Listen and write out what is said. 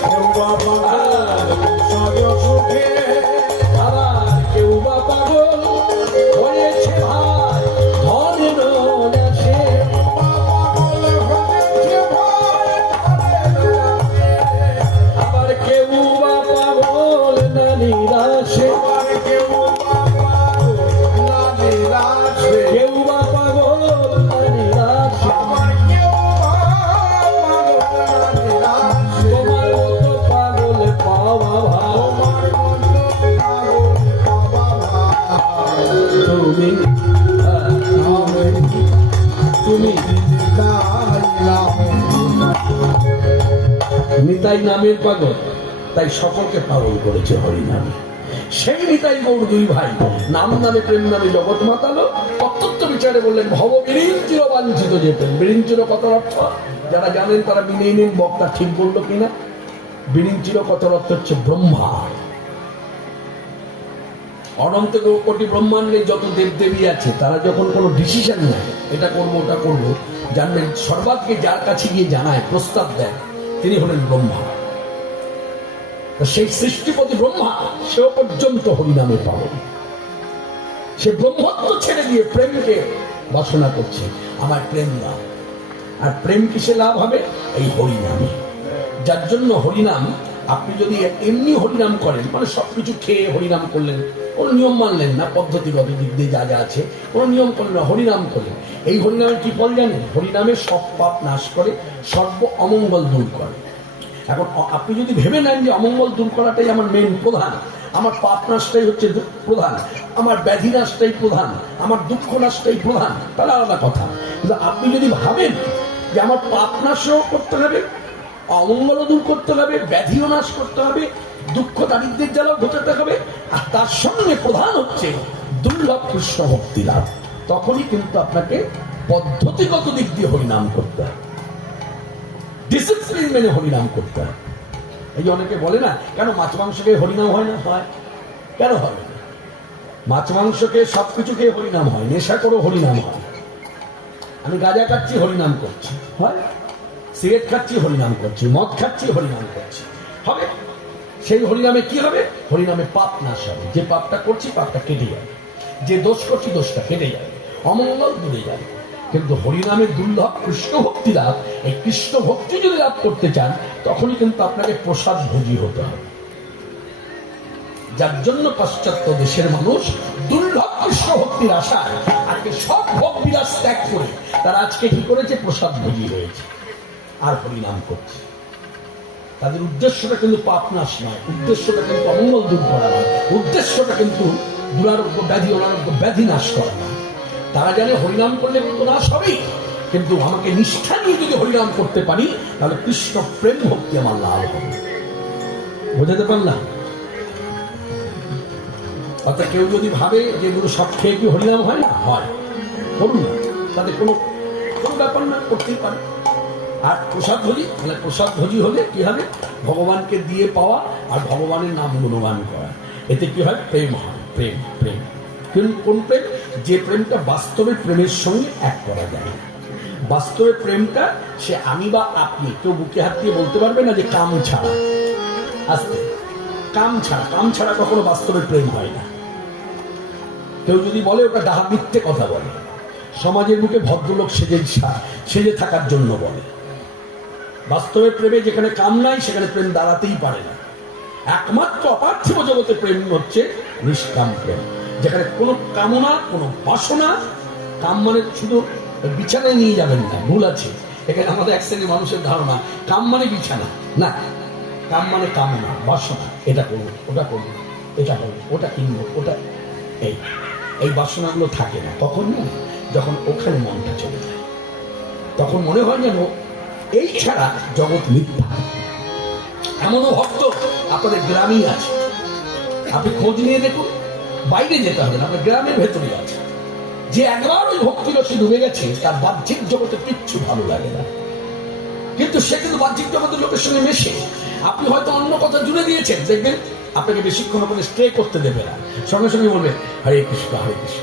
কেউ বা পাগল সজ সুখে, আবার কেউ বা পাগল হয়েছে ভাই ধনের নেশে। পাগল হয়েছে ভয় ধরে আবার কেউ বা পাগল না নিরাশে, আবার কেউ বা পাগল না নিরাশে, কেউ বা পাগল না নিরাশে। আবার কেউ বা পাগল না নিরাশে। তোমার মতো পাগল পাওয়া ভাই, তোমার মতো পাগল পাওয়া ভাই। তুমি তুমি নিতাই নামের পাগল, তাই সকলকে পাগল করেছে হরিনাম। সেই নিতাই গৌর দুই ভাই নাম নামে প্রেম নামে জগৎ মাতালো। তত্ত্ব বিচারে বললেন ভব বিরিঞ্চির বাঞ্ছিত যেতেন। বিরিঞ্চির কথার অর্থ যারা জানেন তারা বিনেই নিন বক্তা ঠিক বললো কিনা। বিরিঞ্চির কথার অর্থ হচ্ছে ব্রহ্মা। অনন্ত কোটি ব্রহ্মাণ্ডে যত দেবদেবী আছে তারা যখন কোনো ডিসিশন নেয়, এটা করবো ওটা করবো, জানবেন সর্বাত্মকে যার কাছে গিয়ে জানায়, প্রস্তাব দেয়, তিনি হলেন ব্রহ্মা। সেই সৃষ্টিপতি ব্রহ্মা সেও পর্যন্ত হরিনামে পাগল। সে ব্রহ্মত্ব ছেড়ে দিয়ে প্রেমকে বাসনা করছে, আমার প্রেম লাভ। আর প্রেম কিসে লাভ হবে? এই হরিনামে। যার জন্য হরিনাম, আপনি যদি এমনি হরিনাম করেন, মানে সবকিছু খেয়ে হরিনাম করলেন, কোনো নিয়ম মানলেন না, পদ্ধতিগত দিক দিয়ে যা যা আছে কোনো নিয়ম করলেন না, হরিনাম করলেন, এই হরিনামের কি ফল জানেন? হরিনামে সব পাপ নাশ করে, সর্ব অমঙ্গল দূর করে। এখন আপনি যদি ভেবে নেন যে অমঙ্গল দূর করাটাই আমার মেন প্রধান, আমার পাপ নাশটাই হচ্ছে প্রধান, আমার ব্যাধি নাশটাই প্রধান, আমার দুঃখ নাশটাই প্রধান, তাহলে আলাদা কথা। কিন্তু আপনি যদি ভাবেন যে আমার পাপ নাশও করতে হবে, অমঙ্গলও দূর করতে হবে, ব্যাধিও নাশ করতে হবে, দুঃখ দারিদ্রের জ্বালাও ঘটাতে হবে, আর তার সঙ্গে প্রধান হচ্ছে দুর্লভ কৃষ্ণ ভক্তি লাভ, তখনই কিন্তু আপনাকে পদ্ধতিগত দিক দিয়ে হরিনাম করতে হবে, ডিসিপ্লিন মেনে হরিনাম করতে হবে। এই যে অনেকে বলে না, কেন মাছ মাংস খেয়ে হরিনাম হয় না? হয়। কেন হবে না? মাছ মাংস খেয়ে সবকিছু খেয়ে হরিনাম হয়, নেশা করে হরিনাম হয়। আমি গাঁজা খাচ্ছি হরিনাম করছি, হয়। সিগারেট খাচ্ছি হরিনাম করছি, মদ খাচ্ছি হরিনাম করছি, হবে। সেই হরিনামে কি হবে? হরিনামে পাপ নাশ হবে। যে পাপটা করছি পাপটা কেটে যাবে, যে দোষ করছি দোষটা কেটে যাবে, অমঙ্গল দূরে যাবে। কিন্তু হরিনামের দুর্লভ কৃষ্ণ ভক্তি লাভ, এই কৃষ্ণ ভক্তি যদি লাভ করতে চান তখনই কিন্তু আপনাকে প্রসাদ ভোজী হতে হবে। যার জন্য পাশ্চাত্য দেশের মানুষ দুর্লভ কৃষ্ণ ভক্তির আশায় আজকে সব ভোগ বিলাস ত্যাগ করে তারা আজকে কি করেছে? প্রসাদ ভোজী হয়েছে আর হরিনাম করছে। তাদের উদ্দেশ্যটা কিন্তু পাপ নাশ নয়, উদ্দেশ্যটা কিন্তু অমঙ্গল দূর করা নয়, উদ্দেশ্যটা কিন্তু দুরারোগ্য ব্যাধি অনারোগ্য ব্যাধি নাশ করা নয়। তারা জানে হরিনাম করলে কিন্তু নাশ হবেই, কিন্তু আমাকে নিষ্ঠা নিয়ে যদি হরিনাম করতে পারি তাহলে কৃষ্ণ প্রেম ভক্তি আমার লাভ হবে। বোঝাতে পারলাম? অর্থাৎ কেউ যদি ভাবে যে এগুলো সব খেয়ে কি হরিনাম হয় না? হয়, করুন না, তাদের কোনো ব্যাপার না, করতেই পারে। আর প্রসাদ ভোজি, মানে প্রসাদ ভোজি হলে কি হবে? ভগবানকে দিয়ে পাওয়া আর ভগবানের নাম গুণগান করা, এতে কি হয়? প্রেম হয়। প্রেম প্রেম কোন প্রেম? যে প্রেমটা বাস্তবে প্রেমের সঙ্গে এক করা যায়। বাস্তবে প্রেমটা সে আমি বা আপনি, কেউ বুকে হাত দিয়ে বলতে পারবে না যে কাম ছাড়া। আসতে কাম ছাড়া, কাম ছাড়া কখনো বাস্তবে প্রেম হয় না। কেউ যদি বলে ওটা ডাহা মিথ্যে কথা বলে, সমাজের মুখে ভদ্রলোক সেজে থাকার জন্য বলে। বাস্তবে প্রেমে যেখানে কাম নাই সেখানে প্রেম দাঁড়াতেই পারে না। একমাত্র অপার্থিব জগতে প্রেম হচ্ছে নিষ্কাম প্রেম, যেখানে কোনো কামনা, কোনো বাসনা, কাম মানে শুধু বিছানায় নিয়ে যাবেন না, ভুল আছে। এখানে আমাদের এক শ্রেণীর মানুষের ধারণা কাম মানে বিছানা, না। কাম মানে কামনা, বাসনা, এটা করবো, ওটা করবো, এটা করবো, ওটা কিনবো, ওটা, এই বাসনাগুলো থাকে না। তখন না, যখন ওখানে মনটা চলে যায়, তখন মনে হয় যেন এই ছাড়া জগৎ মিথ্যা। এমনও ভক্ত আপনাদের গ্রামেই আছে, আপনি খোঁজ নিয়ে দেখুন, বাইরে যেতে হবে না, আপনার গ্রামের ভেতরে আছে, যে একবার ওই ভক্তি রসে ডুবে গেছে, তার বাহ্যিক জগতে কিচ্ছু ভালো লাগে না। কিন্তু সে কিন্তু বাহ্যিক জগতের লোকের সঙ্গে মেশে। আপনি হয়তো অন্য কথা জুড়ে দিয়েছেন, দেখবেন আপনাকে বেশিক্ষণ ওখানে স্টে করতে দেবে না, সঙ্গে সঙ্গে বলবে হরে কৃষ্ণ হরে কৃষ্ণ।